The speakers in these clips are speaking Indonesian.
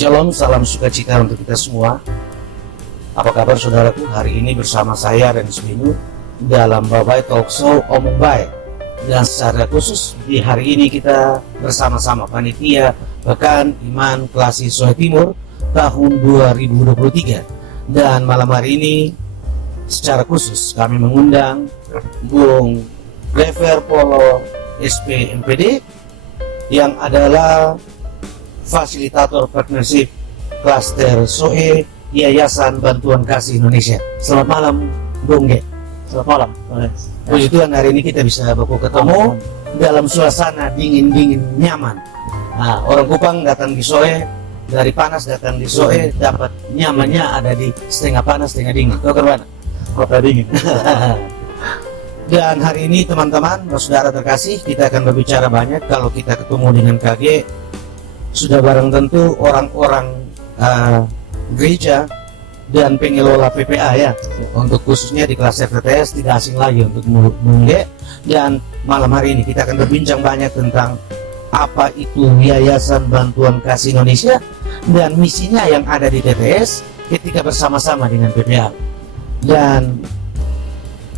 Shalom, salam sukacita untuk kita semua. Apa kabar saudaraku? Hari ini bersama saya Renis Binu dalam Babai Talk Show Omong Baik. Dan secara khusus di hari ini kita bersama-sama panitia Pekan Iman Klasi Soe Timur tahun 2023. Dan malam hari ini secara khusus kami mengundang Bung Clever Polo SP MPD yang adalah fasilitator partnership klaster SOE Yayasan Bantuan Kasih Indonesia. Selamat malam, Bung Ge. Selamat malam. Puji Tuhan hari ini kita bisa baku ketemu dalam suasana dingin-dingin nyaman. Nah, orang Kupang datang di SOE, dari panas datang di SOE, dapat nyamannya ada di setengah panas, setengah dingin. Kau ke mana? Kota dingin. Dan hari ini teman-teman, saudara terkasih, kita akan berbicara banyak. Kalau kita ketemu dengan KG, sudah barang tentu orang-orang gereja dan pengelola PPA ya, untuk khususnya di kelas FTS tidak asing lagi untuk Bung Ge. Dan malam hari ini kita akan berbincang banyak tentang apa itu Yayasan Bantuan Kasih Indonesia dan misinya yang ada di TTS ketika bersama-sama dengan PPA. Dan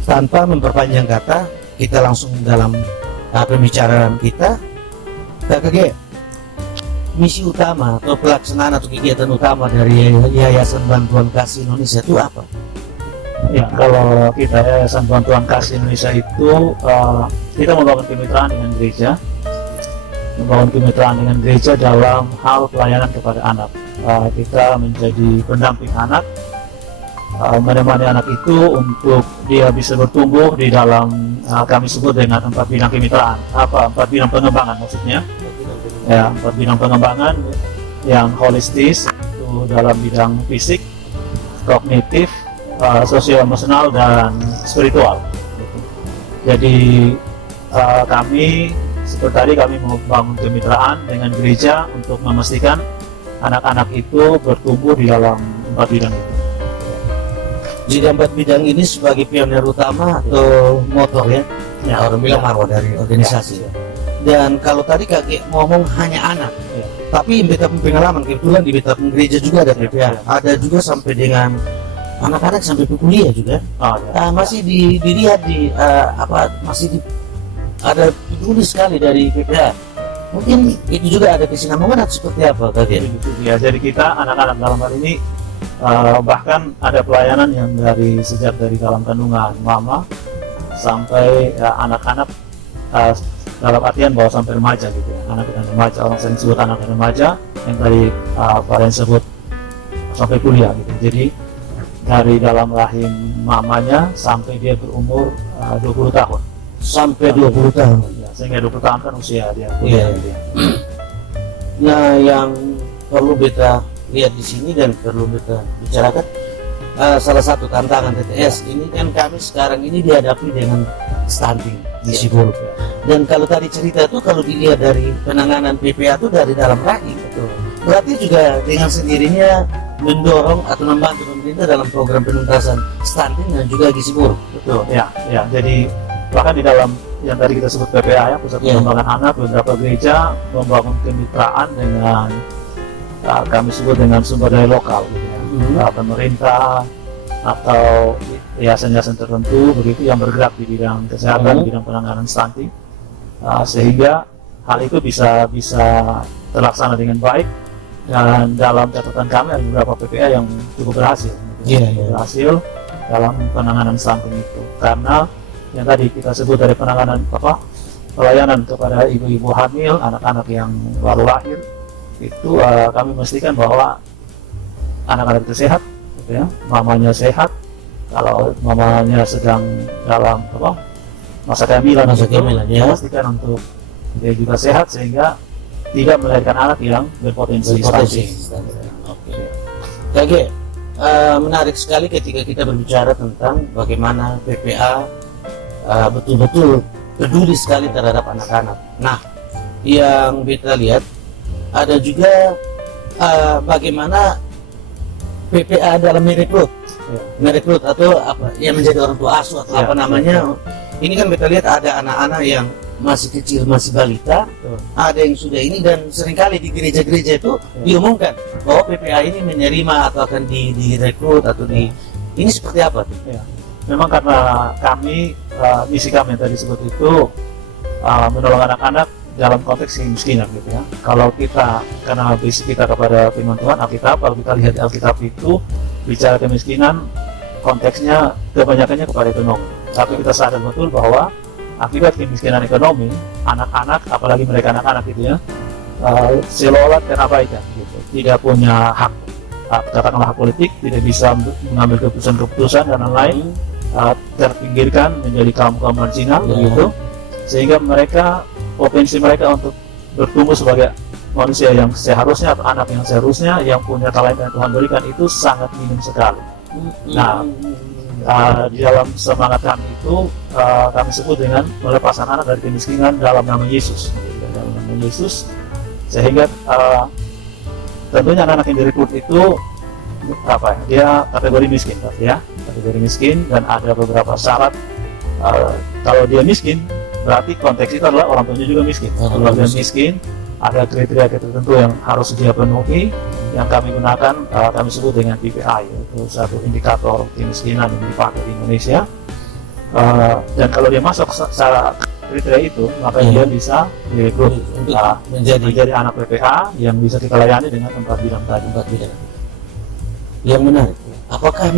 tanpa memperpanjang kata, kita langsung dalam pembicaraan kita. KG, misi utama atau pelaksanaan atau kegiatan utama dari Yayasan Bantuan Kasih Indonesia itu apa? Ya, kalau kita Yayasan Bantuan Kasih Indonesia itu kita membangun kemitraan dengan gereja, dalam hal pelayanan kepada anak. Kita menjadi pendamping anak, menemani anak itu untuk dia bisa bertumbuh di dalam kami sebut dengan 4 bidang kemitraan. 4 bidang pengembangan maksudnya. Ya, 4 bidang pengembangan yang holistis, itu dalam bidang fisik, kognitif, sosial emosional dan spiritual. Jadi kami seperti tadi kami membangun kemitraan dengan gereja untuk memastikan anak-anak itu bertumbuh di dalam 4 bidang itu. Jadi 4 bidang ini sebagai pionir utama atau motor ya? Ya, orang bilang marwah dari organisasi ya. Dan kalau tadi kakek ngomong hanya anak, ya, tapi beta pengalaman kebetulan di beta gereja juga ada PPA, ada juga sampai dengan anak-anak sampai ke kuliah juga. Masih dilihat di ada peduli sekali dari PPA. Mungkin itu juga ada kesinambungan atau seperti apa kakek? Ya, jadi kita anak-anak dalam hal ini bahkan ada pelayanan yang sejak dari dalam kandungan mama sampai anak-anak. Dalam artian bahwa sampai remaja gitu ya, anak dan remaja, orang sering sebut anak dan remaja, yang tadi kalian sebut sampai kuliah gitu. Jadi dari dalam rahim mamanya sampai dia berumur 20 tahun. Sampai 20 tahun. Ya, sehingga 20 tahun kan usia dia kuliah. Iya. Nah, yang perlu beta lihat di sini dan perlu beta bicarakan, salah satu tantangan TTS ini kan kami sekarang ini dihadapi dengan stunting gizi buruk. Dan kalau tadi cerita tuh kalau dilihat dari penanganan PPA tuh dari dalam rahim, berarti juga dengan sendirinya mendorong atau membantu pemerintah dalam program penuntasan stunting dan juga gizi buruk. Betul. Ya. Jadi bahkan di dalam yang tadi kita sebut PPA ya, Pusat Pengembangan Anak, beberapa gereja membangun kemitraan dengan kami sebut dengan sumber daya lokal gitu ya. Pemerintah atau yayasan-yayasan tertentu begitu yang bergerak di bidang kesehatan, di bidang penanganan stunting, sehingga hal itu bisa terlaksana dengan baik. Dan dalam catatan kami ada beberapa PPA yang cukup berhasil, berhasil dalam penanganan stunting itu, karena yang tadi kita sebut dari penanganan pelayanan kepada ibu-ibu hamil, anak-anak yang baru lahir itu kami memastikan bahwa anak-anak itu sehat, gitu ya, mamanya sehat. Kalau mamanya sedang dalam masa kehamilan, ya, pastikan untuk dia juga sehat sehingga tidak melahirkan anak yang berpotensi stunting. Oke. Oke, menarik sekali ketika kita berbicara tentang bagaimana PPA betul-betul peduli sekali terhadap anak-anak. Nah, yang kita lihat ada juga bagaimana PPA dalam merekrut atau apa yang menjadi orang tua asuh atau apa namanya. Ini kan kita lihat ada anak-anak yang masih kecil, masih balita, ada yang sudah ini, dan seringkali di gereja-gereja itu diumumkan bahwa PPA ini menerima atau akan direkrut atau ini seperti apa tuh? Ya. Memang karena kami, misi kami yang tadi sebut itu menolong anak-anak dalam konteks kemiskinan gitu ya. Kalau kita, karena basic kita kepada firman Tuhan Alkitab, kalau kita lihat di Alkitab itu bicara kemiskinan, konteksnya kebanyakannya kepada ekonomi. Tapi kita sadar betul bahwa akibat kemiskinan ekonomi, anak-anak, apalagi mereka anak-anak gitu ya, seolah-olah terabaikan gitu, tidak punya hak, katakanlah hak politik, tidak bisa mengambil keputusan-keputusan dan lain-lain, terpinggirkan menjadi kaum-kaum marginal begitu, sehingga mereka, potensi mereka untuk bertumbuh sebagai manusia yang seharusnya atau anak yang seharusnya yang punya talenta yang Tuhan berikan itu sangat minim sekali. Nah, di dalam semangat kami itu kami sebut dengan melepas anak dari kemiskinan dalam nama Yesus, dalam nama Yesus, sehingga tentunya anak-anak yang direkrut itu apa ya, dia kategori miskin, ya, kategori miskin, dan ada beberapa syarat. Kalau dia miskin, berarti konteks itu adalah orang tuanya juga miskin. Kalau dia miskin, ada kriteria tertentu yang harus dia penuhi, yang kami gunakan, kami sebut dengan PPI, yaitu satu indikator kemiskinan yang dipakai di Indonesia. Dan kalau dia masuk secara kriteria itu, maka dia bisa direkrut menjadi anak PPA yang bisa kita layani dengan 4 bidang tadi. 4 bidang. Yang menarik, apakah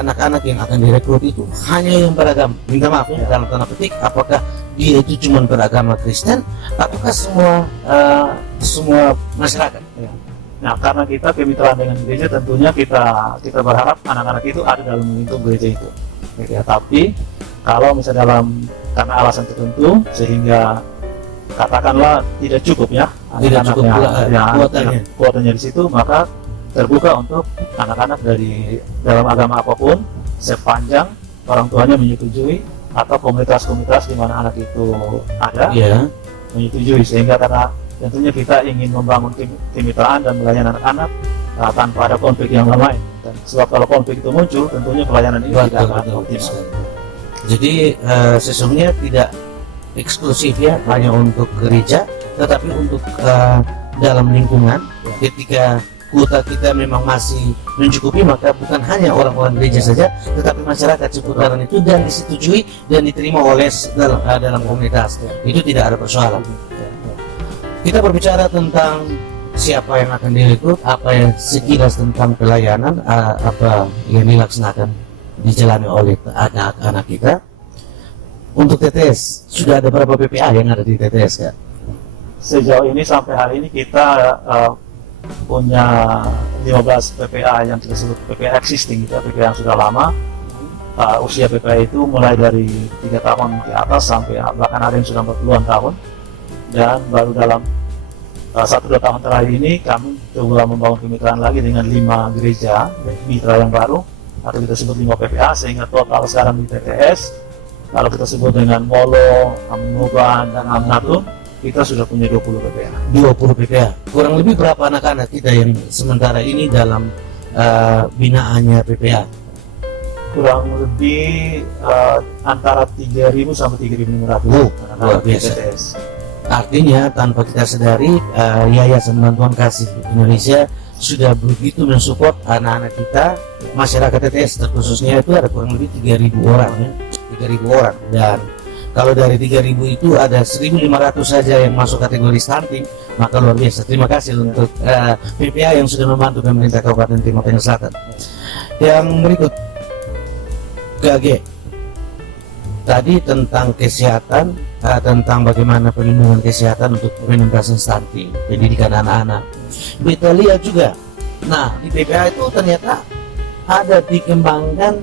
anak-anak yang akan direkrut itu hanya yang beragama, minta maaf ya, dalam tanda petik, apakah dia itu cuma beragama Kristen ataukah semua masyarakat? Ya. Nah, karena kita kemitraan dengan gereja, tentunya kita berharap anak-anak itu ada dalam lingkup gereja itu. Ya, tapi kalau misalnya karena alasan tertentu sehingga katakanlah tidak cukup ya, tidak cukup kuotanya di situ, maka terbuka untuk anak-anak dari dalam agama apapun, sepanjang orang tuanya menyetujui atau komunitas-komunitas di mana anak itu ada menyetujui, sehingga karena tentunya kita ingin membangun kemitraan dan melayani anak-anak tanpa ada konflik yang lain. Dan sebab kalau konflik itu muncul, tentunya pelayanan ini tidak akan optimal. Jadi sesungguhnya tidak eksklusif ya hanya untuk gereja, tetapi untuk dalam lingkungan. Ketika kuota kita memang masih mencukupi, maka bukan hanya orang-orang gereja saja, tetapi masyarakat seputaran itu, dan disetujui dan diterima oleh dalam komunitas. Itu tidak ada persoalan. Kita berbicara tentang siapa yang akan direkrut, apa yang sekilas tentang pelayanan, apa yang dilaksanakan, dijalani oleh anak-anak kita. Untuk TTS, sudah ada berapa PPA yang ada di TTS, Kak? Sejauh ini sampai hari ini kita punya 15 PPA yang kita sebut PPA existing, gitu, PPA yang sudah lama. Usia PPA itu mulai dari 3 tahun ke atas sampai bahkan ada yang sudah 40-an tahun. Dan baru dalam 1-2 tahun terakhir ini kami coba membangun kemitraan lagi dengan 5 gereja mitra yang baru, atau kita sebut 5 PPA, sehingga total sekarang di TTS, kalau kita sebut dengan Molo, Amunuban, dan Amnatun, kita sudah punya 20 PPA. 20 PPA. Kurang lebih berapa anak-anak kita yang sementara ini dalam binaannya PPA? Kurang lebih antara 3.000 sampai 3.500 luar biasa. TTS. Artinya tanpa kita sadari, Yayasan Bantuan Kasih Indonesia sudah begitu mensupport anak-anak kita, masyarakat TTS terkhususnya itu ada kurang lebih 3.000 orang ya. 3.000 orang, dan kalau dari 3.000 itu ada 1.500 saja yang masuk kategori stunting, maka luar biasa. Terima kasih untuk PPA yang sudah membantu pemerintah Kabupaten Timur Tengah Selatan. Yang berikut, GAG tadi tentang kesehatan, tentang bagaimana perlindungan kesehatan untuk penuntasan stunting, pendidikan anak-anak. Kita lihat juga, nah di PPA itu ternyata ada dikembangkan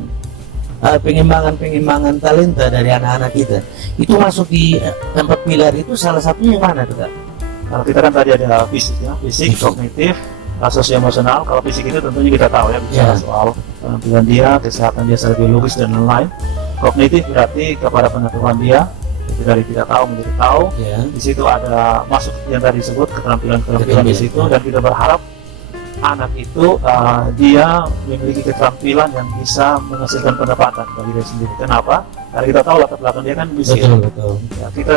pengembangan talenta dari anak-anak kita. Itu masuk di 4 pilar itu, salah satunya yang mana tuh, Kak? Kalau kita kan tadi ada fisik ya, fisik, kognitif, sosial emosional. Kalau fisik itu tentunya kita tahu ya, bicara soal penampilan dia, kesehatan dia secara biologis dan lain-lain. Kognitif berarti kepada pengetahuan dia, dari tidak tahu menjadi tahu. Di situ ada masuk yang tadi disebut keterampilan di situ, dan kita berharap anak itu dia memiliki keterampilan yang bisa menghasilkan pendapatan bagi dia sendiri. Kenapa? Karena kita tahu latar belakang dia kan miskin. Betul. Ya, kita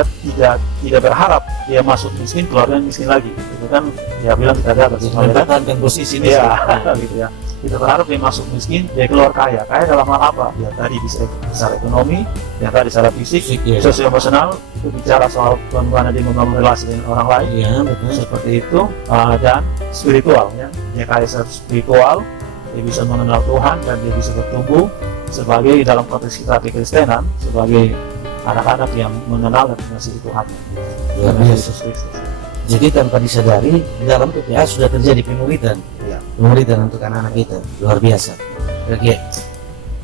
tidak berharap dia masuk miskin, keluarga miskin lagi. Itu kan ya bilang kita gagal. Mempertahankan posisi ini. Ya, gitu ya. Kita berharap dia masuk miskin, dia keluar kaya. Kaya dalam hal apa? Ya tadi bisa secara ekonomi, yang tadi secara fisik, Ya. sosial emosional, itu bicara soal bagaimana dia membangun relasi dengan orang lain. Iya, betul. Seperti itu, dan spiritual ya. Dia kaya secara spiritual, dia bisa mengenal Tuhan dan dia bisa bertumbuh sebagai dalam konteks kita kekristenan sebagai anak-anak yang mengenal dan mengasihi Tuhan. Luar Dengan biasa. Yesus Kristus. Jadi tanpa disadari dalam PPA sudah terjadi pemuridan. Ya. Pemuridan untuk anak-anak kita luar biasa. Oke.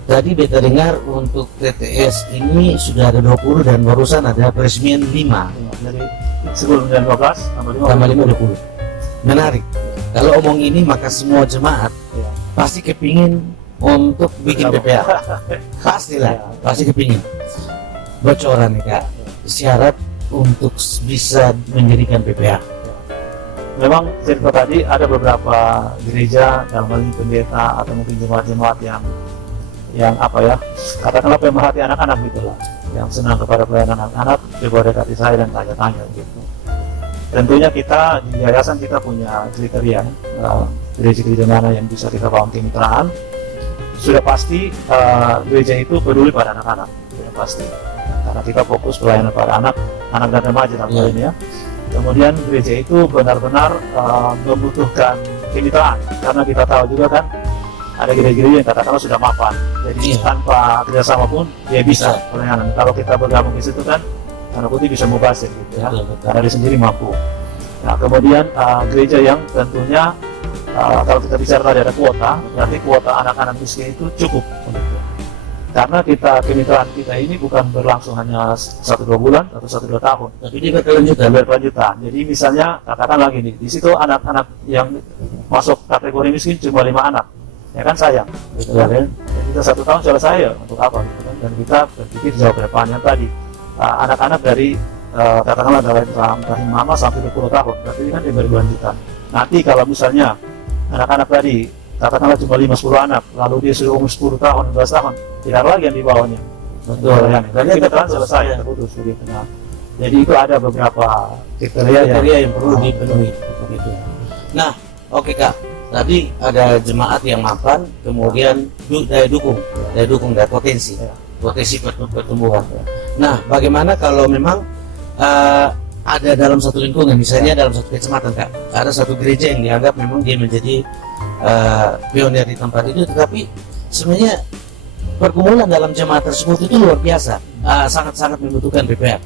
Tadi beta dengar untuk TTS ini sudah ada 20 dan barusan ada peresmian 5. Jadi sebelum 12 Tambah 5 20. Menarik. Kalau omong ini maka semua jemaat Ya. pasti kepingin untuk bikin PPA. Pastilah, Ya. pasti kepingin. Bocoran nih Kak. Syarat untuk bisa mendirikan PPA. Memang cerita tadi ada beberapa gereja dalam hal ini pendeta atau mungkin jemaat-jemaat yang apa ya, katakanlah pemerhati anak-anak gitu lah, yang senang kepada pelayanan anak-anak, coba dekati saya dan tanya-tanya gitu. Tentunya kita di yayasan kita punya kriteria gereja-gereja mana yang bisa kita bangun kemitraan. Sudah pasti gereja itu peduli pada anak-anak, sudah pasti, karena kita fokus pelayanan pada anak dan remaja dalam hal ini ya. Kemudian gereja itu benar-benar membutuhkan kemitraan, karena kita tahu juga kan ada gereja-gereja yang katakanlah sudah mapan, jadi tanpa kerjasama pun dia bisa pelayanan. Kalau kita bergabung di situ kan tanda kutip bisa mubazir gitu ya, karena dia sendiri mampu. Nah kemudian gereja yang tentunya kalau kita bicara tadi ada kuota, berarti kuota anak-anak miskin itu cukup untuk itu. Karena kemitraan kita ini bukan berlangsung hanya 1-2 bulan atau 1-2 tahun, Tapi dia berkelanjutan. Jadi misalnya katakan lagi nih, di situ anak-anak yang masuk kategori miskin cuma 5 anak, ya kan sayang, gitu kan? Dan kita 1 tahun selesai ya untuk apa? Gitu kan? Dan kita berpikir jauh ke depannya tadi, anak-anak dari katakanlah dari mama sampai 20 tahun, berarti ini kan dia berkelanjutan. Nanti kalau misalnya anak-anak tadi katakanlah cuma 5-10 anak, lalu dia sudah umur 10 tahun, 12 tahun, tidak lagi yang di bawahnya. Betul. Jadi kita selesai ya, terputus begitu. Nah, jadi itu ada beberapa kriteria yang perlu dipenuhi. Begitu. Nah, oke Kak. Tadi ada jemaat yang mapan, kemudian daya dukung dan potensi pertumbuhan. Nah, bagaimana kalau memang ada dalam satu lingkungan, misalnya dalam satu kecamatan Kak, ada satu gereja yang dianggap memang dia menjadi pionir di tempat itu, tetapi sebenarnya pergumulan dalam jemaat tersebut itu luar biasa, sangat-sangat membutuhkan PPA.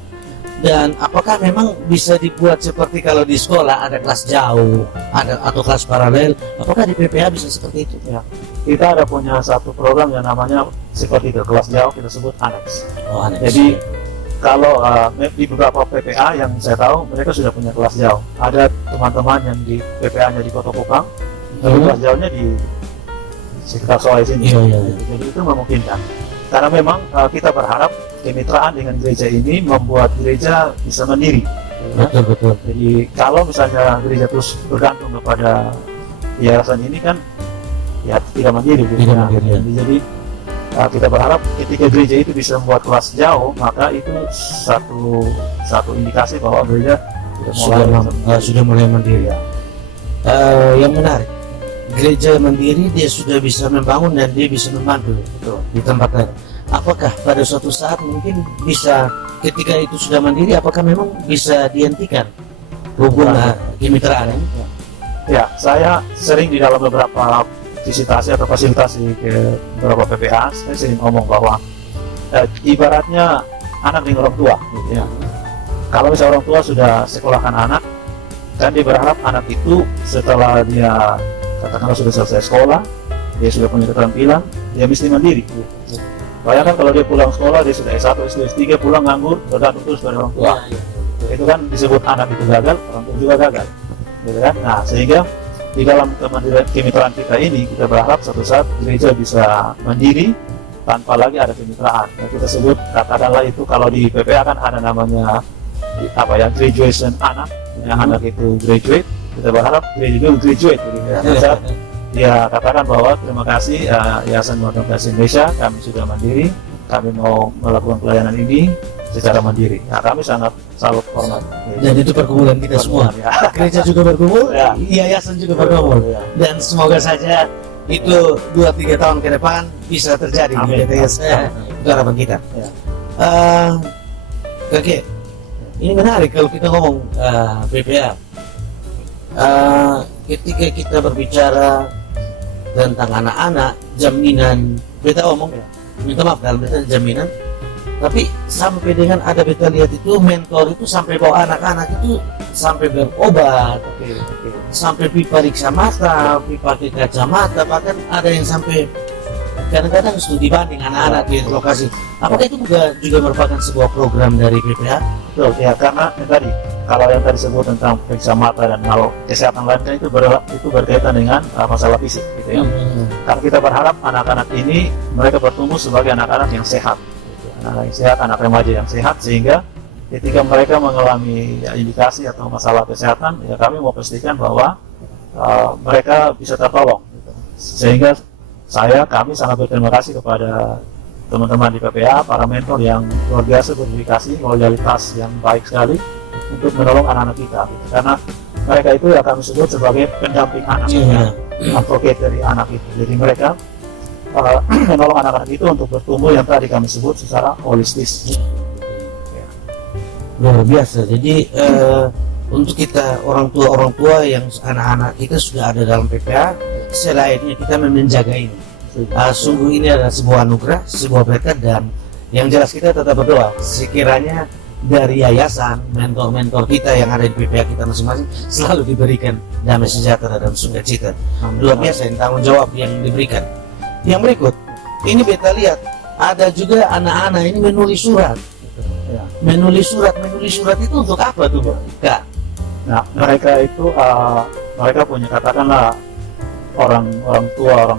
Dan apakah memang bisa dibuat seperti kalau di sekolah ada kelas jauh, atau kelas paralel? Apakah di PPA bisa seperti itu? Ya, kita ada punya satu program yang namanya seperti itu, kelas jauh, kita sebut aneks. Oh, aneks. Jadi kalau di beberapa PPA yang saya tahu mereka sudah punya kelas jauh. Ada teman-teman yang di PPA-nya di Kota Kupang, tapi kelas jauhnya di sekitar Soai sini. Iya. Jadi itu memungkinkan. Karena memang kita berharap kemitraan dengan gereja ini membuat gereja bisa mandiri. Betul. Jadi kalau misalnya gereja terus bergantung kepada yayasan ini kan ya tidak mandiri. Tidak mandiri, ya. Jadi kita berharap ketika gereja itu bisa membuat kelas jauh, maka itu satu indikasi bahwa gereja sudah mulai mandiri. Ya. Yang menarik, gereja mandiri dia sudah bisa membangun dan dia bisa membantu di tempat lain. Apakah pada suatu saat mungkin bisa ketika itu sudah mandiri, apakah memang bisa dihentikan hubungan kemitraan? Ya, saya sering di dalam beberapa visitasi atau fasilitasi ke beberapa PPA, saya sering ngomong bahwa ibaratnya anak dengan orang tua, gitu ya. Kalau misalnya orang tua sudah sekolahkan anak, kan dia berharap anak itu setelah dia katakanlah sudah selesai sekolah, dia sudah punya keterampilan, dia mesti mandiri. Bayangkan kalau dia pulang sekolah, dia sudah S1, S2, S3, pulang nganggur, bergantung terus pada orang tua. Itu kan disebut anak itu gagal, orang tua juga gagal. Gitu kan? Nah, sehingga di dalam kemitraan kita ini, kita berharap suatu saat gereja bisa mandiri tanpa lagi ada kemitraan. Nah, kita sebut, katakanlah itu kalau di PPA kan ada namanya apa ya, graduation anak, yang anak itu graduate, kita berharap graduate gitu ya. Saat dia katakan bahwa terima kasih Yayasan Modern Kasih Indonesia, kami sudah mandiri, kami mau melakukan pelayanan ini secara mandiri. Nah, kami sangat salut hormat. Dan itu pergumulan kita semua. Ya. Gereja juga bergumul, Ya. yayasan juga bergumul. Ya. Dan semoga saja itu 2-3 tahun ke depan bisa terjadi di Amin. BTS. Itu harapan kita. Ya. Oke, ini menarik kalau kita ngomong PPA. Ketika kita berbicara tentang anak-anak, jaminan, kita omong, minta maaf dalam beta jaminan, tapi sampai dengan ada beta lihat itu mentor itu sampai bawa anak-anak itu sampai berobat, sampai pipa periksa mata, pipa pakai kacamata, bahkan ada yang sampai kadang-kadang studi banding anak-anak di lokasi. Apakah itu juga merupakan sebuah program dari PPA? Betul, ya, karena yang tadi, kalau yang tadi sebut tentang periksa mata dan kalau kesehatan lain kan itu berkaitan dengan masalah fisik gitu ya. Karena kita berharap anak-anak ini mereka bertumbuh sebagai anak-anak yang sehat, gitu. Anak yang sehat, anak remaja yang sehat, sehingga ketika mereka mengalami indikasi atau masalah kesehatan, ya kami mau pastikan bahwa mereka bisa tertolong, gitu. Sehingga kami sangat berterima kasih kepada teman-teman di PPA, para mentor yang luar biasa berdedikasi, loyalitas yang baik sekali untuk menolong anak-anak kita, gitu. Karena mereka itu ya kami sebut sebagai pendamping anak, advocate dari anak itu. Jadi mereka menolong anak-anak itu untuk bertumbuh yang tadi kami sebut secara holistis. Luar biasa. Jadi untuk kita orang tua yang anak-anak kita sudah ada dalam PPA, selainnya kita menjaga ini. Sungguh ini adalah sebuah anugerah, sebuah berkat, dan yang jelas kita tetap berdoa sekiranya dari yayasan, mentor-mentor kita yang ada di PPA kita masing-masing selalu diberikan damai sejahtera dan sukacita. Luar biasa yang tanggung jawab yang diberikan. Yang berikut, ini beta lihat ada juga anak-anak ini menulis surat. Menulis surat itu untuk apa tuh, Kak? Nah, mereka itu mereka punya, katakanlah, orang tua,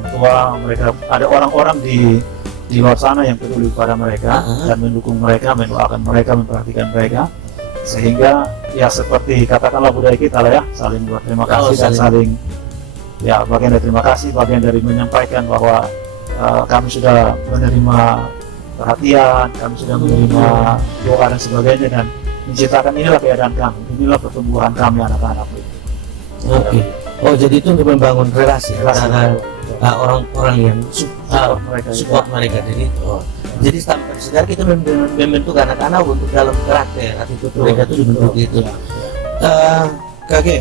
mereka ada orang-orang di luar sana yang peduli kepada mereka dan mendukung mereka, mendoakan mereka, memperhatikan mereka, sehingga ya seperti katakanlah budaya kita lah ya, saling berterima kasih dan saling ya bagian dari terima kasih, bagian dari menyampaikan bahwa kami sudah menerima perhatian, kami sudah menerima doa dan sebagainya, dan menciptakan inilah keadaan kami, inilah pertumbuhan kami anak-anak itu. Oke. Oh, jadi itu untuk membangun relasi antara orang-orang yang support mereka. Jadi sampai sekarang kita membentuk anak-anak untuk dalam karakter, attitude mereka itu dibentuk gitu. Kakek,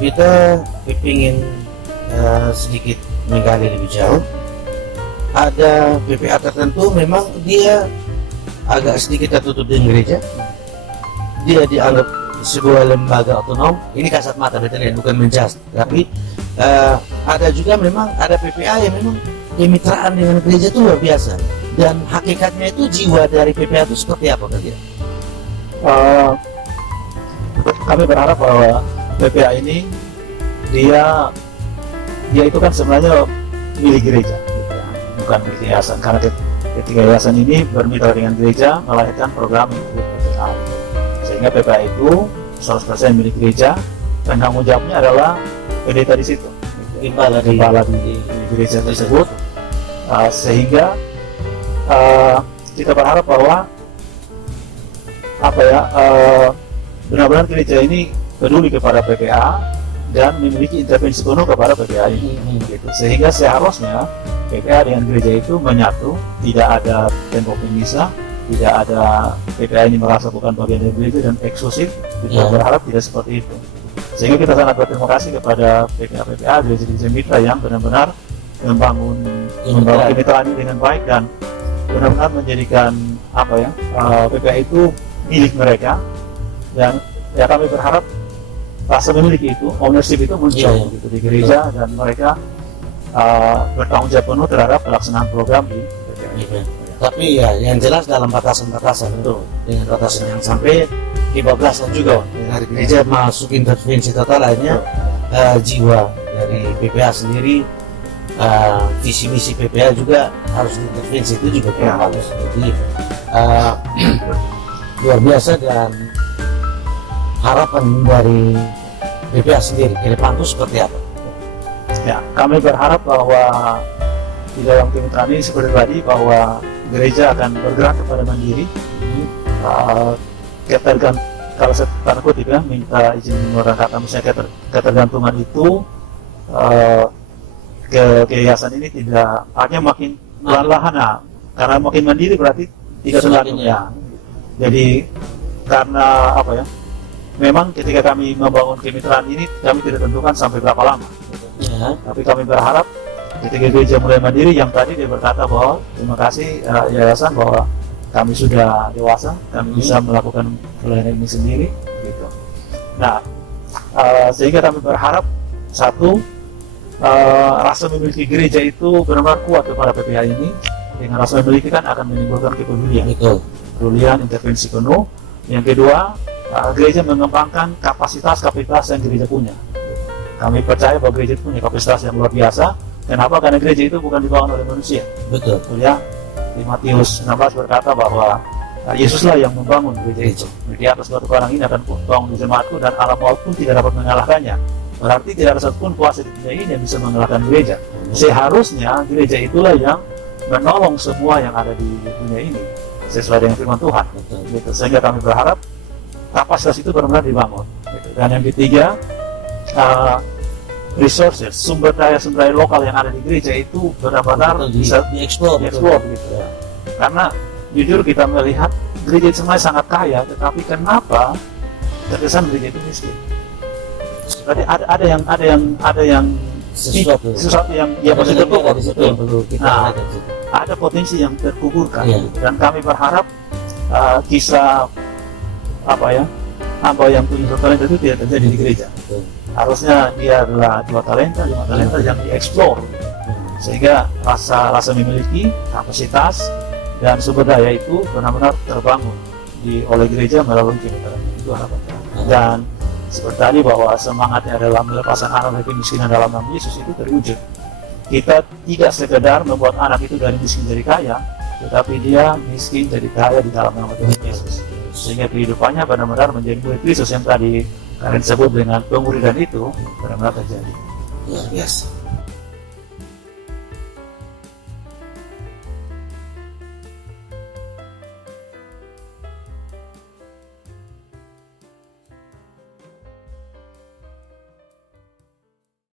kita ingin sedikit menggali lebih jauh. Ada PPA tertentu memang dia agak sedikit tertutup dengan gereja, dia dianggap sebuah lembaga otonom. Ini kasat mata betul ya, bukan menjudge, tapi ada juga memang ada PPA yang memang kemitraan dengan gereja itu luar biasa. Dan hakikatnya itu jiwa dari PPA itu seperti apa kalian? Kami berharap bahwa PPA ini dia itu kan sebenarnya milik gereja, gitu ya, bukan milik yayasan. Karena ketika yayasan ini bermitra dengan gereja melahirkan program yang disebut PPA. Sehingga PPA itu 100% milik gereja, dan tanggung jawabnya adalah pendeta di situ, gembala di gereja tersebut. Sehingga kita berharap bahwa benar-benar gereja ini peduli kepada PPA dan memiliki intervensi penuh kepada PPA ini, gitu. Sehingga seharusnya PPA dengan gereja itu menyatu, tidak ada tembok pemisah, tidak ada PPA ini merasa bukan bagian dari gereja dan eksklusif. Kita berharap tidak seperti itu. Sehingga kita sangat berterima kasih kepada PPA gereja mitra yang benar-benar membangun kemitraan ini dengan baik dan benar-benar menjadikan PPA itu milik mereka. Dan ya kami berharap rasa memiliki itu, ownership itu muncul gitu di gereja, dan mereka bertanggung jawab penuh terhadap pelaksanaan program di PPA. Tapi ya yang jelas dalam batasan-batasan itu, dengan batasan yang sampai 15-an juga dari gereja masuk intervensi total, akhirnya jiwa dari PPA sendiri, visi misi PPA juga harus diintervensi, itu juga kurang bagus. Jadi luar biasa, dan harapan dari BPA sendiri ke depan itu seperti apa? Ya, kami berharap bahwa di dalam kemitraan ini seperti tadi bahwa gereja akan bergerak kepada mandiri. Kalau saya tanda kutip ya, minta izin menggunakan kata misalnya ketergantungan itu ke yayasan ini tidak artinya makin perlahan-lahan, karena makin mandiri berarti tidak tergantung ya. Jadi karena apa ya? Memang ketika kami membangun kemitraan ini kami tidak tentukan sampai berapa lama. Ya. Tapi kami berharap ketika gereja mulai mandiri, yang tadi dia berkata bahwa terima kasih yayasan bahwa kami sudah dewasa, kami bisa melakukan pelayanan ini sendiri, gitu. Nah, sehingga kami berharap satu, rasa memiliki gereja itu benar-benar kuat kepada PPA ini. Dengan rasa memiliki kan akan menimbulkan kepedulian, kepedulian, intervensi penuh. Yang kedua, gereja mengembangkan kapasitas yang gereja punya. Kami percaya bahwa gereja itu punya kapasitas yang luar biasa. Kenapa? Karena gereja itu bukan dibangun oleh manusia. Betul. Ya, di Matius 16 berkata bahwa Yesuslah yang membangun gereja itu. Di atas batu karang ini akan kubangun jemaatku, dan alam maut pun tidak dapat mengalahkannya. Berarti tidak ada satupun kuasa di dunia ini yang bisa mengalahkan gereja. Seharusnya gereja itulah yang menolong semua yang ada di dunia ini sesuai dengan firman Tuhan. Gitu. Sehingga kami berharap kapasitas itu benar-benar dibangun. Gitu. Dan yang ketiga, resources, sumber daya lokal yang ada di gereja itu benar-benar bisa dieksplor gitu. Ya. Karena jujur kita melihat gereja itu sebenarnya sangat kaya, tetapi kenapa terkesan gereja itu miskin? Berarti ada yang sesuatu yang masih tertutup. Nah, ada potensi yang terkuburkan. Ya. Dan kami berharap kisah hamba yang punya talenta itu tidak terjadi di gereja. Harusnya dia adalah 2 talenta, 5 talenta yang dieksplor, sehingga rasa memiliki kapasitas dan sumber daya itu benar-benar terbangun oleh gereja melalui kemitraan. Itu harapan kami. Dan seperti tadi bahwa semangatnya adalah melepaskan anak dari kemiskinan dalam nama Yesus itu terwujud. Kita tidak sekedar membuat anak itu dari miskin jadi kaya, tetapi dia miskin jadi kaya di dalam nama Tuhan Yesus, sehingga kehidupannya benar-benar menjadi murid Kristus yang tadi kalian sebut dengan pemuridan itu benar-benar terjadi. Luar biasa.